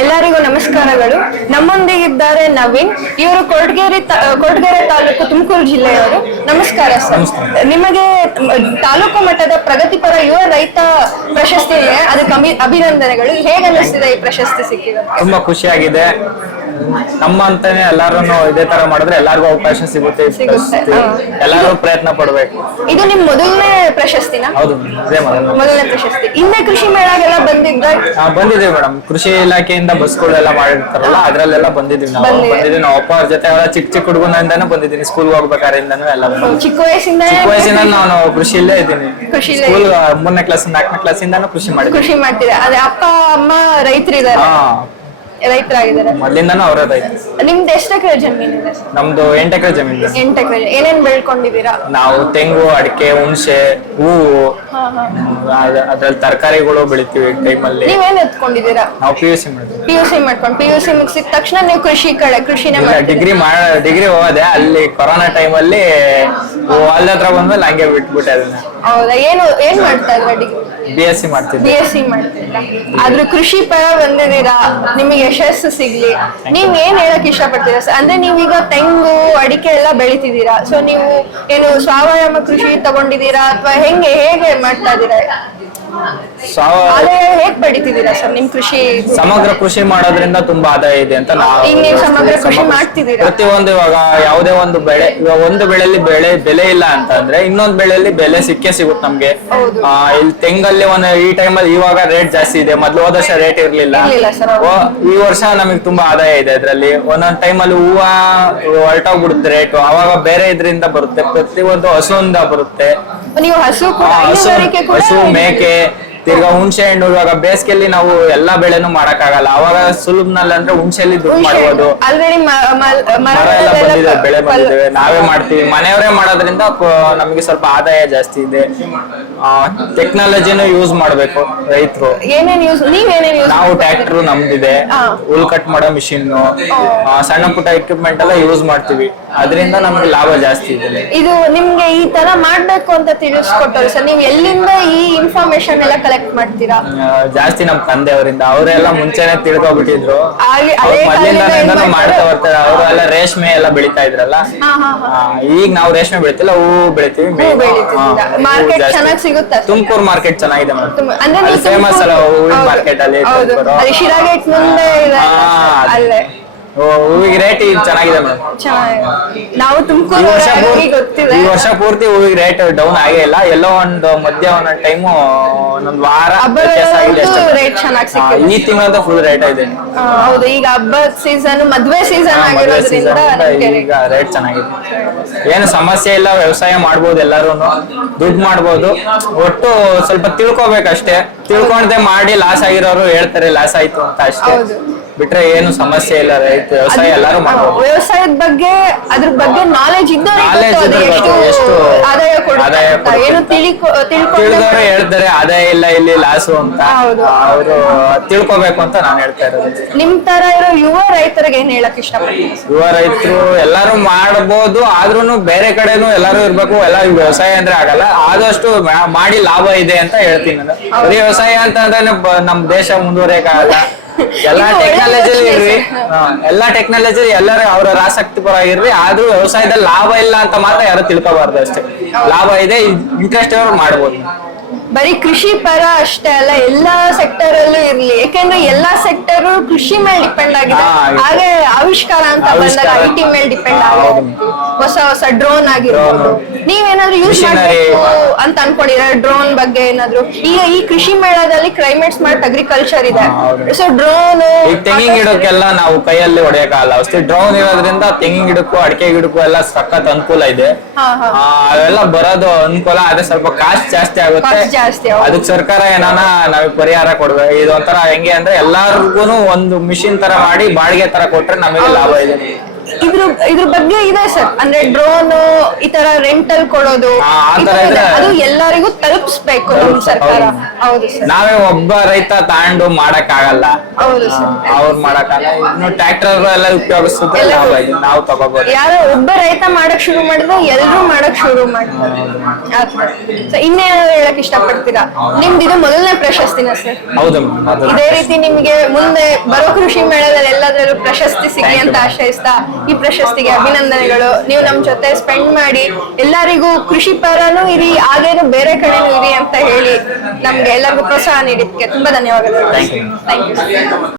ಎಲ್ಲರಿಗೂ ನಮಸ್ಕಾರಗಳು. ನಮ್ಮೊಂದಿಗಿದ್ದಾರೆ ನವೀನ್. ಇವರು ಕೊರಟಗೆರೆ ತಾಲೂಕು ತುಮಕೂರು ಜಿಲ್ಲೆಯವರು. ನಮಸ್ಕಾರ ಸರ್. ನಿಮಗೆ ತಾಲೂಕು ಮಟ್ಟದ ಪ್ರಗತಿಪರ ಯುವ ರೈತ ಪ್ರಶಸ್ತಿ ಇದೆ, ಅದಕ್ಕೆ ಅಭಿನಂದನೆಗಳು. ಹೇಗೆ ಅನಿಸ್ತಿದೆ ಈ ಪ್ರಶಸ್ತಿ ಸಿಕ್ಕಿದೆ? ತುಂಬಾ ಖುಷಿಯಾಗಿದೆ. ನಮ್ಮ ಅಂತಾನೆ ಎಲ್ಲಾರು ಇದೇ ತರ ಮಾಡಿದ್ರೆ ಎಲ್ಲಾರ್ಗು ಅವಕಾಶ ಸಿಗುತ್ತೆ. ಎಲ್ಲಾರು ಪ್ರಯತ್ನ ಪಡ್ಬೇಕು. ಇದು ನಿಮ್ ಮೊದಲನೇ ಪ್ರಶಸ್ತಿನಾ? ಹೌದು, ಇದೇ ಮೊದಲನೇ ಪ್ರಶಸ್ತಿ. ಹಿಂದೆ ಕೃಷಿ ಮೇಳಗೆಲ್ಲ ಬಂದಿದ್ದೀವಿ ಮೇಡಮ್. ಕೃಷಿ ಇಲಾಖೆಯಿಂದ ಬಸ್ಗಳೆಲ್ಲ ಮಾಡಿರ್ತಾರಲ್ಲ, ಅದ್ರಲ್ಲೆಲ್ಲ ಬಂದಿದ್ದೀವಿ ನಾವು. ನಾವು ಅಪ್ಪ ಅವ್ರ ಜೊತೆ ಚಿಕ್ಕ ಚಿಕ್ಕ ಹುಡುಗನಿಂದಾನು ಬಂದಿದ್ದೀನಿ. ಸ್ಕೂಲ್ ಹೋಗ್ಬೇಕಾರಿಂದಾನು ಎಲ್ಲ ಚಿಕ್ಕ ವಯಸ್ಸಿಂದ ನಾನು ಕೃಷಿಯಲ್ಲೇ ಇದ್ದೀನಿ. ಸ್ಕೂಲ್ 3ನೇ ಕ್ಲಾಸ್ 4ನೇ ಕ್ಲಾಸ್ ಇಂದಾನು ಕೃಷಿ ಮಾಡ್ತೀರಾ? ಅದೇ ಅಪ್ಪ ಅಮ್ಮ ರೈತರಿದ್ದಾರೆ, ರೈತರಾಗಿದ್ದಾರೆ ಮೊದಲಿಂದಾನು ಅವರೇ ರೈತ. ನಿಮ್ದು ಎಷ್ಟು ಎಕರೆ ಜಮೀನಿದೆ? ನಮ್ದು 8 ಎಕರೆ ಜಮೀನು. 8 ಎಕರೆ. ಏನೇನ್ ಬೆಳ್ಕೊಂಡಿದ್ದೀರಾ? ನಾವು ತೆಂಗು, ಅಡಿಕೆ, ಹುಣಸೆ, ಹೂವು, ಅದ್ರಲ್ಲಿ ತರಕಾರಿಗಳು ಬೆಳಿತೀವಿ. ಟೈಮಲ್ಲಿ ನೀವೇನ್ ಎತ್ಕೊಂಡಿದ್ದೀರಾ? ನಾವು PUC ಮಾಡಿದ್ವಿ. PUC ಮುಗಿಸಿದ ತಕ್ಷಣ ನೀವು ಕೃಷಿನೇ ಡಿಗ್ರಿ ಹೋದೆ. ಅಲ್ಲಿ ಕೊರೋನಾ ಟೈಮಲ್ಲಿ ಅಲ್ಲಿ ಹತ್ರ ಬಂದ್ಮೇಲೆ ಹಂಗೆ ಬಿಟ್ಬಿಟ್ಟೆ ಅದನ್ನ. ಹೌದಾ? ಏನ್ ಮಾಡ್ತಾ ಇದ್ರ ಡಿಗ್ರಿ? BSc ಮಾಡ್ತಿದ್ದೆ. ಆದ್ರೂ ಕೃಷಿ ಪರ ಬಂದಿದ್ದೀರಾ, ನಿಮಗೆ ಯಶಸ್ಸು ಸಿಗ್ಲಿ. ನೀವ್ ಏನ್ ಹೇಳಕ್ ಇಷ್ಟಪಡ್ತೀರಾ ಸರ್? ಅಂದ್ರೆ ನೀವೀಗ ತೆಂಗು, ಅಡಿಕೆ ಎಲ್ಲ ಬೆಳಿತಿದ್ದೀರಾ, ಸೊ ನೀವು ಏನು ಸಾವಯವ ಕೃಷಿ ತಗೊಂಡಿದ್ದೀರಾ ಅಥವಾ ಹೇಗೆ ಮಾಡ್ತಾ ಇದ್ದೀರಾ? ಹೇಗ್ ಬೆಳಿತಿದ್ದೀರಾ ಸರ್ ನಿಮ್ ಕೃಷಿ? ಸಮಗ್ರ ಕೃಷಿ ಮಾಡೋದ್ರಿಂದ ತುಂಬಾ ಆದಾಯ ಇದೆ ಅಂತ ನೀವು ಸಮಗ್ರ ಕೃಷಿ ಮಾಡ್ತಿದ್ದೀರಾ? ಪ್ರತಿಯೊಂದು ಇವಾಗ ಯಾವುದೇ ಒಂದು ಬೆಳೆ, ಇವಾಗ ಒಂದು ಬೆಳೆಯಲ್ಲಿ ಬೆಲೆ ಇಲ್ಲ ಅಂತ ಅಂದ್ರೆ ಇನ್ನೊಂದು ಬೆಳೆಯಲ್ಲಿ ಬೆಲೆ ಸಿಗುತ್ತೆ ನಮ್ಗೆ. ಇಲ್ಲಿ ತೆಂಗಲ್ಲಿ ಈ ಟೈಮಲ್ಲಿ ಇವಾಗ ರೇಟ್ ಜಾಸ್ತಿ ಇದೆ. ಮೊದ್ಲು ಹೋದ ವರ್ಷ ರೇಟ್ ಇರ್ಲಿಲ್ಲ. ಈ ವರ್ಷ ನಮಗೆ ತುಂಬಾ ಆದಾಯ ಇದೆ ಇದ್ರಲ್ಲಿ. ಒಂದೊಂದ್ ಟೈಮಲ್ಲಿ ಹೂವ ಹೊರಟೋಗ್ಬಿಡುತ್ತೆ ರೇಟು, ಅವಾಗ ಬೇರೆ ಇದರಿಂದ ಬರುತ್ತೆ. ಪ್ರತಿಯೊಂದು ಹಸುವಿಂದ ಬರುತ್ತೆ. ನೀವು ಹಸು, ಮೇಕೆ, ತಿರ್ಗಾ ಹುಣಸೆ ಹಣ್ಣು. ಇವಾಗ ಬೇಸಿಗೆಯಲ್ಲಿ ನಾವು ಎಲ್ಲಾ ಬೆಳೆನೂ ಮಾಡಕ್ ಆಗಲ್ಲ. ಅವಾಗ ಸುಲಭನಲ್ಲಿ ಅಂದ್ರೆ ಹುಣಸೆಯಲ್ಲಿ ದುಡ್ಡು ಮಾಡ್ಬೋದು. ಮರ ಎಲ್ಲ ಬಂದಿದೆ, ಬೆಳೆ ಬಂದಿದ್ದೇವೆ, ನಾವೇ ಮಾಡ್ತೀವಿ. ಮನೆಯವರೇ ಮಾಡೋದ್ರಿಂದ ನಮಗೆ ಸ್ವಲ್ಪ ಆದಾಯ ಜಾಸ್ತಿ ಇದೆ. ಟೆಕ್ನಾಲಜಿನೂ ಯೂಸ್ ಮಾಡ್ಬೇಕು ರೈತರು. ನಾವು ಟ್ರ್ಯಾಕ್ಟರ್ ನಮ್ದಿದೆ, ಹುಲ್ ಕಟ್ ಮಾಡೋ ಮಿಷಿನ್, ಸಣ್ಣ ಪುಟ್ಟ ಎಕ್ವಿಪ್ಮೆಂಟ್ ಎಲ್ಲ ಯೂಸ್ ಮಾಡ್ತೀವಿ. ಅದರಿಂದ ನಮ್ಗೆ ಲಾಭ ಜಾಸ್ತಿ ಇದೆ. ಇದು ನಿಮ್ಗೆ ಈ ತರ ಮಾಡ್ಬೇಕು ಅಂತ ತಿಳಿಸ್ಕೊಟ್ಟರು ಸರ್. ನೀವು ಎಲ್ಲಿಂದ ಈ ಇನ್ಫಾರ್ಮೇಶನ್ ಎಲ್ಲ ಕಲೆಕ್ಟ್ ಮಾಡ್ತೀರಾ? ಜಾಸ್ತಿ ನಮ್ ತಂದೆಯವರಿಂದ. ಅವರೆಲ್ಲ ಮುಂಚೆನೆ ತಿಳ್ಕೊಬಿಟ್ಟಿದ್ರು. ಮೊದ್ಲಿಂದ ಮಾಡ್ತಾ ಬರ್ತಾರೆ. ಅವರು ಎಲ್ಲ ರೇಷ್ಮೆ ಎಲ್ಲ ಬೆಳಿತಾ ಇದ್ರಲ್ಲ. ಈಗ ನಾವು ರೇಷ್ಮೆ ಬೆಳಿತಿಲ್ಲ, ಹೂವು ಬೆಳಿತೀವಿ. ತುಮಕೂರು ಮಾರ್ಕೆಟ್ ಚೆನ್ನಾಗಿದೆ ಮೇಡಮ್. ಫೇಮಸ್ ಅಲ್ಲ ಹೂವಿನ ಮಾರ್ಕೆಟ್ ಅಲ್ಲಿ. ಹೂವಿಗೆ ರೇಟ್ ಚೆನ್ನಾಗಿದೆ ಮೇಡಮ್. ನಾವು ಈ ವರ್ಷ ಪೂರ್ತಿ ಹೂವಿಗೆ ರೇಟ್ ಡೌನ್ ಆಗೇ ಇಲ್ಲ. ಎಲ್ಲೋ ಮಧ್ಯ ಒಂದೊಂದು ಟೈಮು ಒಂದೊಂದು ವಾರ ಈ ತಿಂಗಳಂತ ಫುಲ್ ರೇಟ್ ಇದೆ. ಹೌದು, ಈಗ ಹಬ್ಬದ ಸೀಸನ್, ಮದ್ವೆ ಸೀಸನ್ ಆಗಿರೋದ್ರಿಂದ ಈಗ ರೇಟ್ ಚೆನ್ನಾಗಿದೆ. ಏನು ಸಮಸ್ಯೆ ಇಲ್ಲ. ವ್ಯವಸಾಯ ಮಾಡ್ಬೋದು, ಎಲ್ಲಾರು ದುಡ್ಡು ಮಾಡ್ಬೋದು. ಒಟ್ಟು ಸ್ವಲ್ಪ ತಿಳ್ಕೊಬೇಕಷ್ಟೇ. ತಿಳ್ಕೊಂಡೆ ಮಾಡಿ ಲಾಸ್ ಆಗಿರೋರು ಹೇಳ್ತಾರೆ ಲಾಸ್ ಆಯ್ತು ಅಂತ ಅಷ್ಟೇ. ಬಿಟ್ರೆ ಏನು ಸಮಸ್ಯೆ ಇಲ್ಲ. ರೈತ ವ್ಯವಸಾಯ ಎಲ್ಲಾರು ಮಾಡ್ಬೋದು. ವ್ಯವಸಾಯದ ಬಗ್ಗೆ, ಅದ್ರ ಬಗ್ಗೆ ನಾಲೆಜ್ ತಿಳಿದವರು ಹೇಳ್ತಾರೆ ಆದಾಯ ಇಲ್ಲ, ಇಲ್ಲಿ ಲಾಸು ಅಂತ. ಅವರು ತಿಳ್ಕೊಬೇಕು ಅಂತ ನಾನು ಹೇಳ್ತಾ ಇರೋದು. ನಿಮ್ ತರ ಇರೋ ಯುವ ರೈತರಿಗೆ ಏನ್ ಹೇಳಕ್ ಇಷ್ಟಪಡ್ತೀನಿ? ಯುವ ರೈತರು ಎಲ್ಲಾರು ಮಾಡ್ಬೋದು, ಆದ್ರೂನು ಬೇರೆ ಕಡೆನೂ ಎಲ್ಲಾರು ಇರ್ಬೇಕು. ಎಲ್ಲ ವ್ಯವಸಾಯ ಅಂದ್ರೆ ಆಗಲ್ಲ, ಆದಷ್ಟು ಮಾಡಿ ಲಾಭ ಇದೆ ಅಂತ ಹೇಳ್ತೀನಿ ನಾನು. ಬರೀ ವ್ಯವಸಾಯ ಅಂತ ಅಂದ್ರೆ ನಮ್ ದೇಶ ಮುಂದುವರಿಯಕ್ಕಾಗಲ್ಲ. ಎಲ್ಲಾ ಟೆಕ್ನಾಲಜಿ ಎಲ್ಲರೂ ಅವರ ಆಸಕ್ತಿ ಪರ ಇರ್ರಿ. ಆದ್ರೂ ವ್ಯವಸಾಯದಲ್ಲಿ ಲಾಭ ಇಲ್ಲ ಅಂತ ಮಾತ್ರ ಯಾರು ತಿಳ್ಕೊಬಾರ್ದು ಅಷ್ಟೇ. ಲಾಭ ಇದೆ, ಇಂಟ್ರೆಸ್ಟ್ ಅವ್ರು ಮಾಡ್ಬೋದು. ಬರೀ ಕೃಷಿ ಪರ ಅಷ್ಟೇ ಅಲ್ಲ, ಎಲ್ಲಾ ಸೆಕ್ಟರ್ ಅಲ್ಲೂ ಇರ್ಲಿ. ಯಾಕೆಂದ್ರೆ ಎಲ್ಲಾ ಸೆಕ್ಟರ್ ಕೃಷಿ ಮೇಲೆ ಡಿಪೆಂಡ್ ಆಗಿದೆ. ಹಾಗೆ ಆವಿಷ್ಕಾರ ಅಂತ ಬಂದಾಗ IT ಮೇಲೆ ಡಿಪೆಂಡ್ ಆಗುತ್ತೆ. ಹೊಸ ಡ್ರೋನ್ ಆಗಿರ್ಬೋದು. ನೀವೇನಾದ್ರೂ ಯೂಸ್ ಮಾಡಬೇಕು ಅಂತ ಅನ್ಕೊಂಡಿದ್ರೆ ಡ್ರೋನ್ ಬಗ್ಗೆ ಏನಾದ್ರು? ಈಗ ಈ ಕೃಷಿ ಮೇಳದಲ್ಲಿ ಕ್ಲೈಮೇಟ್ ಸ್ಮಾರ್ಟ್ ಅಗ್ರಿಕಲ್ಚರ್ ಇದೆ. ಸೊ ಡ್ರೋನ್, ತೆಂಗಿನ ಗಿಡಕ್ಕೆಲ್ಲ ನಾವು ಕೈಯಲ್ಲಿ ಹೊಡೆಯಕ್ಕಾಗಲ್ಲ. ಅಷ್ಟೇ ಡ್ರೋನ್ ಇರೋದ್ರಿಂದ ತೆಂಗಿನ ಗಿಡಕ್ಕೂ ಅಡಿಕೆ ಗಿಡಕ್ಕೂ ಎಲ್ಲ ಸಖತ್ ಅನುಕೂಲ ಇದೆ. ಅವೆಲ್ಲ ಬರೋದು ಅನುಕೂಲ. ಅದೇ ಸ್ವಲ್ಪ ಕಾಸ್ಟ್ ಜಾಸ್ತಿ ಆಗುತ್ತೆ. ಅದಕ್ಕೆ ಸರ್ಕಾರ ಏನಾನ ನಾವ್ ಪರಿಹಾರ ಕೊಡ್ಬೇಕು. ಇದೊಂಥರ ಹೆಂಗೆ ಅಂದ್ರೆ ಎಲ್ಲಾರ್ಗು ಒಂದು ಮಿಷಿನ್ ತರ ಮಾಡಿ ಬಾಡಿಗೆ ತರ ಕೊಟ್ರೆ ನಮಗೆ ಲಾಭ ಇದೆ. ಇದ್ರ ಬಗ್ಗೆ ಇದೆ ಸರ್, ಅಂದ್ರೆ ಡ್ರೋನ್ ಈ ತರ ರೆಂಟಲ್ ಕೊಡೋದು, ಆ ತರ ಇದೆ. ಅದು ಎಲ್ಲರಿಗೂ ತಲುಪಿಸ್ಬೇಕು ನಮ್ಮ ಸರ್ಕಾರ. ಹೌದು ಸರ್. ನಾವೇ ಒಬ್ಬ ರೈತ ತಗೊಂಡು ಮಾಡಕ್ ಆಗಲ್ಲ, ಹೌದು ಸರ್. ಅವ್ರು ಮಾಡಕ್ಕಾಗಲ್ಲ. ಇನ್ನು ಟ್ರ್ಯಾಕ್ಟರ್ ಎಲ್ಲ ಉಪಯೋಗಿಸುತ್ತೆ, ನಾವು ತಗೋಬಹುದು. ಯಾರೋ ಒಬ್ಬ ರೈತ ಮಾಡಕ್ ಶುರು ಮಾಡಿದ್ರೆ ಎಲ್ರು ಮಾಡಕ್ ಶುರು ಮಾಡ್ತಾರೆ. ಇನ್ನೇನಾದ್ರು ಹೇಳಕ್ ಇಷ್ಟಪಡ್ತೀರಾ? ನಿಮ್ದು ಇದು ಮೊದಲನೇ ಪ್ರಶಸ್ತಿನ ಸರ್? ಹೌದು. ಇದೇ ರೀತಿ ನಿಮ್ಗೆ ಮುಂದೆ ಬರೋ ಕೃಷಿ ಮೇಳದಲ್ಲಿ ಎಲ್ಲಾದ್ರೂ ಪ್ರಶಸ್ತಿ ಸಿಗ್ಲಿ ಅಂತ ಆಶಯಿಸ್ತಾ ಈ ಪ್ರಶಸ್ತಿಗೆ ಅಭಿನಂದನೆಗಳು. ನೀವು ನಮ್ ಜೊತೆ ಸ್ಪೆಂಡ್ ಮಾಡಿ ಎಲ್ಲರಿಗೂ ಕೃಷಿ ಪರನೂ ಇರಿ, ಹಾಗೇನು ಬೇರೆ ಕಡೆನೂ ಇರಿ ಅಂತ ಹೇಳಿ ನಮ್ಗೆ ಎಲ್ಲರಿಗೂ ಪ್ರೋತ್ಸಾಹ ನೀಡಿದ್ದಕ್ಕೆ ತುಂಬಾ ಧನ್ಯವಾದಗಳು. Thank you. Thank you.